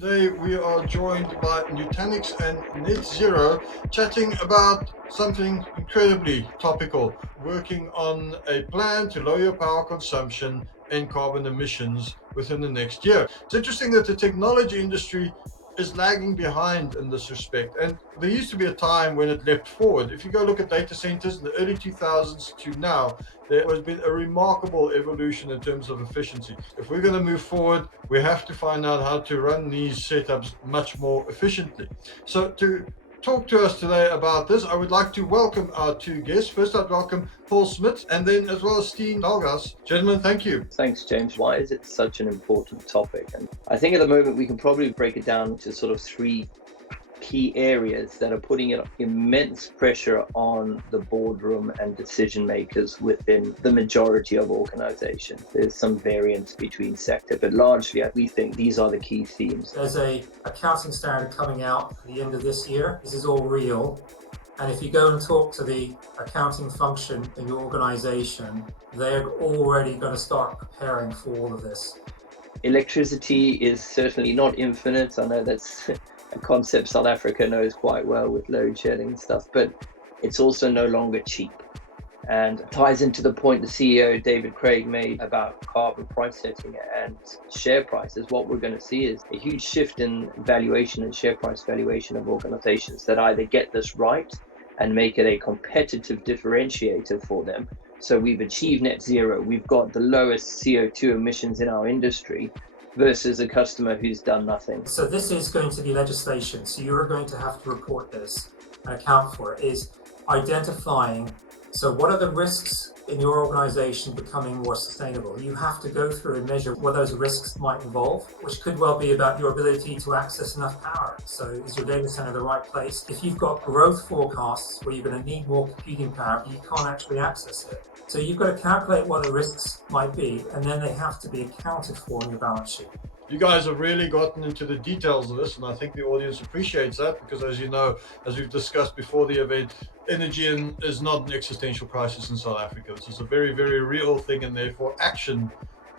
Today we are joined by Nutanix and Netzero chatting about something incredibly topical, working on a plan to lower power consumption and carbon emissions within the next year. It's interesting that the technology industry is lagging behind in this respect. And there used to be a time when it leapt forward. If you go look at data centers in the early 2000s to now, there has been a remarkable evolution in terms of efficiency. If we're going to move forward, we have to find out how to run these setups much more efficiently. So to talk to us today about this, I would like to welcome our two guests. First, I'd welcome Paul Smuts and then as well as Steen Delgas. Gentlemen, thank you. Thanks, James. Why is it such an important topic? And I think at the moment we can probably break it down to sort of three key areas that are putting immense pressure on the boardroom and decision makers within the majority of organizations. There's some variance between sector, but largely we think these are the key themes. There's a accounting standard coming out at the end of this year. This is all real. And if you go and talk to the accounting function in your organization, they're already going to start preparing for all of this. Electricity is certainly not infinite. I know that's a concept South Africa knows quite well with load shedding and stuff, but it's also no longer cheap. And ties into the point the CEO David Craig made about carbon price setting and share prices. What we're going to see is a huge shift in valuation and share price valuation of organizations that either get this right and make it a competitive differentiator for them. So we've achieved net zero, we've got the lowest CO2 emissions in our industry, versus a customer who's done nothing. So this is going to be legislation. So you're going to have to report this and account for it, is identifying, so what are the risks in your organization becoming more sustainable? You have to go through and measure what those risks might involve, which could well be about your ability to access enough power. So is your data center the right place? If you've got growth forecasts where you're going to need more computing power, you can't actually access it. So you've got to calculate what the risks might be, and then they have to be accounted for on your balance sheet. You guys have really gotten into the details of this, and I think the audience appreciates that because, as you know, as we've discussed before the event, energy is not an existential crisis in South Africa. This is a very, very real thing, and therefore action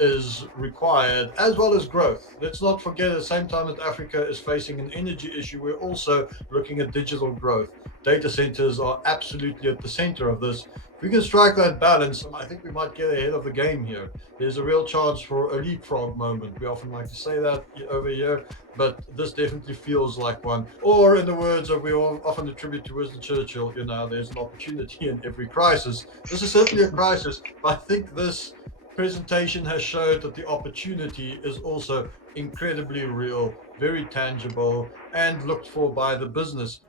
is required as well as growth. Let's not forget at the same time that Africa is facing an energy issue, we're also looking at digital growth. Data centers are absolutely at the center of this. If we can strike that balance, I think we might get ahead of the game here. There's a real chance for a leapfrog moment. We often like to say that over here, but this definitely feels like one. Or in the words that we all often attribute to Winston Churchill, there's an opportunity in every crisis. This is certainly a crisis, but I think this presentation has showed that the opportunity is also incredibly real, very tangible, and looked for by the business.